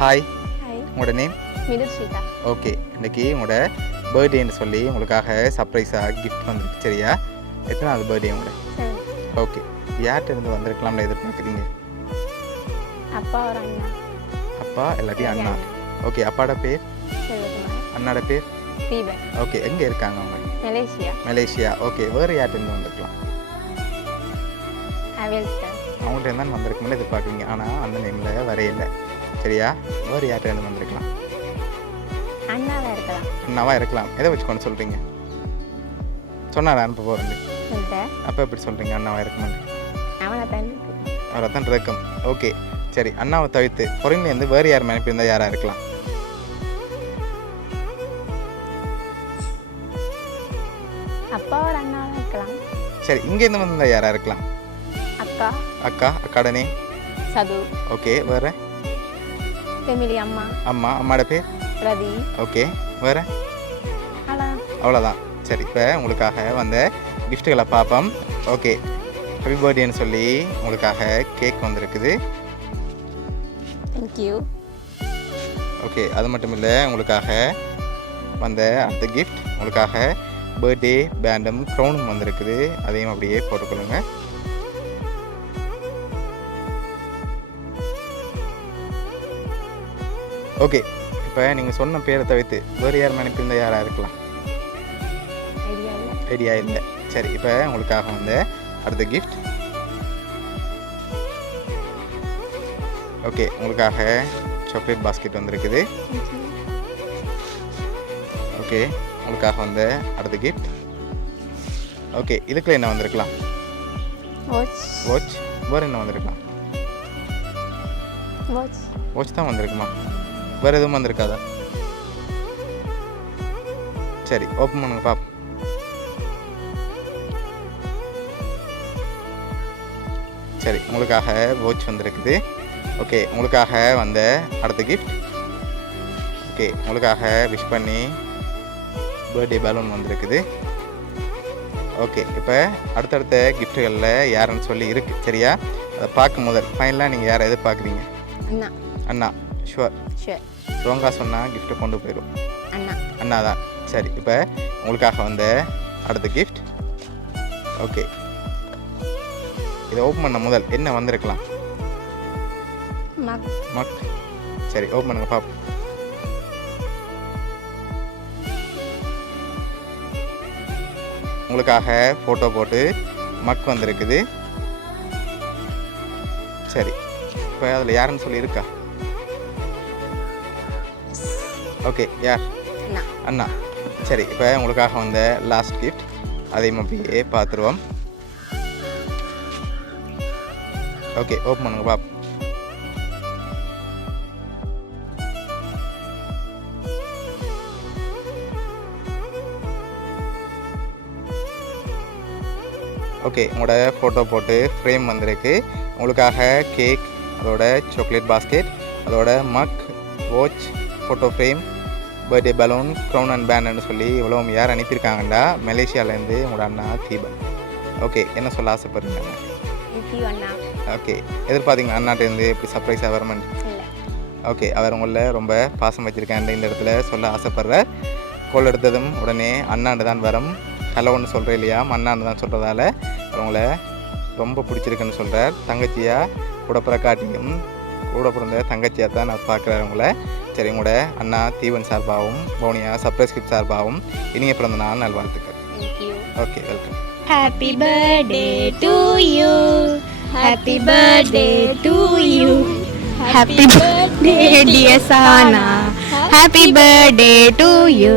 Hi, hi, உங்களோட name? மிதுஸ்ரீகா. Okay, இன்னைக்கு உங்களோட பர்த்டேன்னு சொல்லி உங்களுக்காக சர்ப்ரைஸாக கிஃப்ட் வந்துருக்கு. சரியா? எத்தனாவது பர்த்டே உங்களோட? சரி, ஓகே, யார்கிட்ட இருந்து வந்திருக்கலாம்னு எதிர்பார்க்குறீங்க? அப்பா ஒரு அண்ணா அப்பா இல்லாட்டி அண்ணா. ஓகே, அப்பாவோட பேர்? செல்வகுமார். அண்ணாட பேர்? தீபன். ஓகே, எங்கே இருக்காங்க அவங்க? மலேசியா. மலேசியா. ஓகே, வேறு யார்கிட்ட இருந்து வந்திருக்கலாம்? அவேல்ஸ்டன். அவங்கள்ட்ட இருந்தாலும் வந்திருக்கும்போது எதிர்பார்க்குறீங்க, ஆனால் அந்த நேமில் வரையில்லை. சரியா? வேறு யார்கிட்ட இருந்து வந்திருக்கலாம்? அண்ணாவாக இருக்கலாம். அண்ணாவா இருக்கலாம். எதை வச்சு கொண்டு சொல்கிறீங்க? சொன்னார் அனுப்ப போகிறேன். சொல்லிட்டேன். அப்போ எப்படி சொல்கிறீங்க அண்ணாவா இருக்குமான்னு? அவனை தான் அவரை தான் இருக்கும். ஓகே, சரி. அண்ணாவை தவிர்த்து பொறியிலேருந்து வேறு யார் அனுப்பியிருந்தால் யாராக இருக்கலாம்? அப்பா ஒரு அண்ணாவாக இருக்கலாம். சரி, இங்கேருந்து வந்திருந்தால் யாராக இருக்கலாம்? அக்கா அக்கா. அக்காட நேம்? சது. ஓகே, வேறு? ஃபெமிலி. அம்மா. அம்மாவோட பேர்? ரதி. ஓகே, வேறு? அலா. அவ்வளோதான். சரி, இப்போ உங்களுக்காக வந்த கிஃப்ட்டுகளை பார்ப்போம். ஓகே, ஹாப்பி பர்த்டேன்னு சொல்லி உங்களுக்காக கேக் வந்திருக்குது. தேங்க்யூ. ஓகே, அது மட்டும் இல்லை, உங்களுக்காக வந்த அடுத்த கிஃப்ட் உங்களுக்காக பர்த்டே பேண்டும் க்ரௌனும் வந்திருக்குது. அதையும் அப்படியே போட்டுக்கொள்ளுங்க. ஓகே, இப்போ நீங்கள் சொன்ன பேரை தவிர்த்து வேறு யார் அனுப்பியிருந்தால் யாராக இருக்கலாம்? ஐடியா இல்லை. ஐடியா இல்லை. சரி, இப்போ உங்களுக்காக வந்த அடுத்த கிஃப்ட். ஓகே, உங்களுக்காக சாக்லேட் பாஸ்கெட் வந்திருக்குது. ஓகே, உங்களுக்காக வந்த அடுத்த கிஃப்ட். ஓகே, இதுக்குள்ள என்ன வந்திருக்கலாம்? வாட்ச். வேறு என்ன வந்திருக்கலாம்? வாட்ச் தான் வந்திருக்குமா? வேறு எதுவும் வந்திருக்காதா? சரி, ஓப்பன் பண்ணுங்க பாப்போம். சரி, உங்களுக்காக வாட்ச் வந்திருக்குது. ஓகே, உங்களுக்காக வந்த அடுத்த கிஃப்ட். ஓகே, உங்களுக்காக விஷ் பண்ணி பர்த்டே பலூன் வந்திருக்குது. ஓகே, இப்போ அடுத்தடுத்த கிஃப்ட்டுகளில் யாருன்னு சொல்லி இருக்குது. சரியா? அதை பார்க்கும் முதல் ஃபைனலாக நீங்கள் யாரை எதிர்பார்க்குறீங்க? அண்ணா. அண்ணா. ஷுவர்? ஷுவர். ஸ்ட்ராங்காக சொன்னால் கிஃப்ட்டை கொண்டு போயிடும். அண்ணா. அண்ணா தான். சரி, இப்போ உங்களுக்காக வந்த அடுத்த கிஃப்ட். ஓகே, இதை ஓப்பன் பண்ண முதல் என்ன வந்திருக்கலாம்? மக். சரி, ஓப்பன் பண்ணுங்க பாப்போம். உங்களுக்காக ஃபோட்டோ போட்டு மக் வந்திருக்குது. சரி, இப்போ அதில் யாருன்னு சொல்லி இருக்கா? ஓகே, யார்? அண்ணா. சரி, இப்போ உங்களுக்காக வந்த லாஸ்ட் கிஃப்ட் அதையும் அப்படியே பார்த்துருவோம். ஓகே, ஓப்பன் பண்ணுங்க பாப்போம். ஓகே, உங்களோட ஃபோட்டோ போட்டு ஃப்ரேம் வந்திருக்கு. உங்களுக்காக கேக், அதோட சாக்லேட் பாஸ்கெட், அதோட mug, watch, photo frame, birthday balloon, crown and பேண்டுன்னு சொல்லி இவ்வளோ யார் அனுப்பியிருக்காங்கண்டா? மலேசியாவிலேருந்து உங்களோட அண்ணா தீபன். ஓகே, என்ன சொல்ல ஆசைப்படுறீங்க? அண்ணா. ஓகே, எதிர்பார்த்தீங்களா அண்ணாட்டேருந்து எப்படி சர்ப்ரைஸாக வரமெண்ட்? ஓகே, அவர் உங்களில் ரொம்ப பாசம் வச்சுருக்கேன் இந்த இடத்துல சொல்ல ஆசைப்படுறார். கோல் எடுத்ததும் உடனே அண்ணாண்டு தான் வரும். ஹலோன்னு சொல்கிறேன் இல்லையா, அண்ணாண்டு தான் சொல்கிறதால அவங்கள ரொம்ப பிடிச்சிருக்குன்னு சொல்கிறார். தங்கச்சியாக கூட பிறக்காட்டியும் கூட பிறந்த தங்கச்சியாக தான் நான் பார்க்குறேன் உங்களை. சரி, உங்களோட அண்ணா தீவன் சார்பாகவும் பவுனியா சர்ப்ரைஸ் கிஃப்ட் சார்பாகவும் இனிய பிறந்த நாள் நல்வாழ்த்துக்கள். Okay, welcome. Happy birthday to you. Happy birthday to you. Happy birthday dear Sana. Happy birthday to you.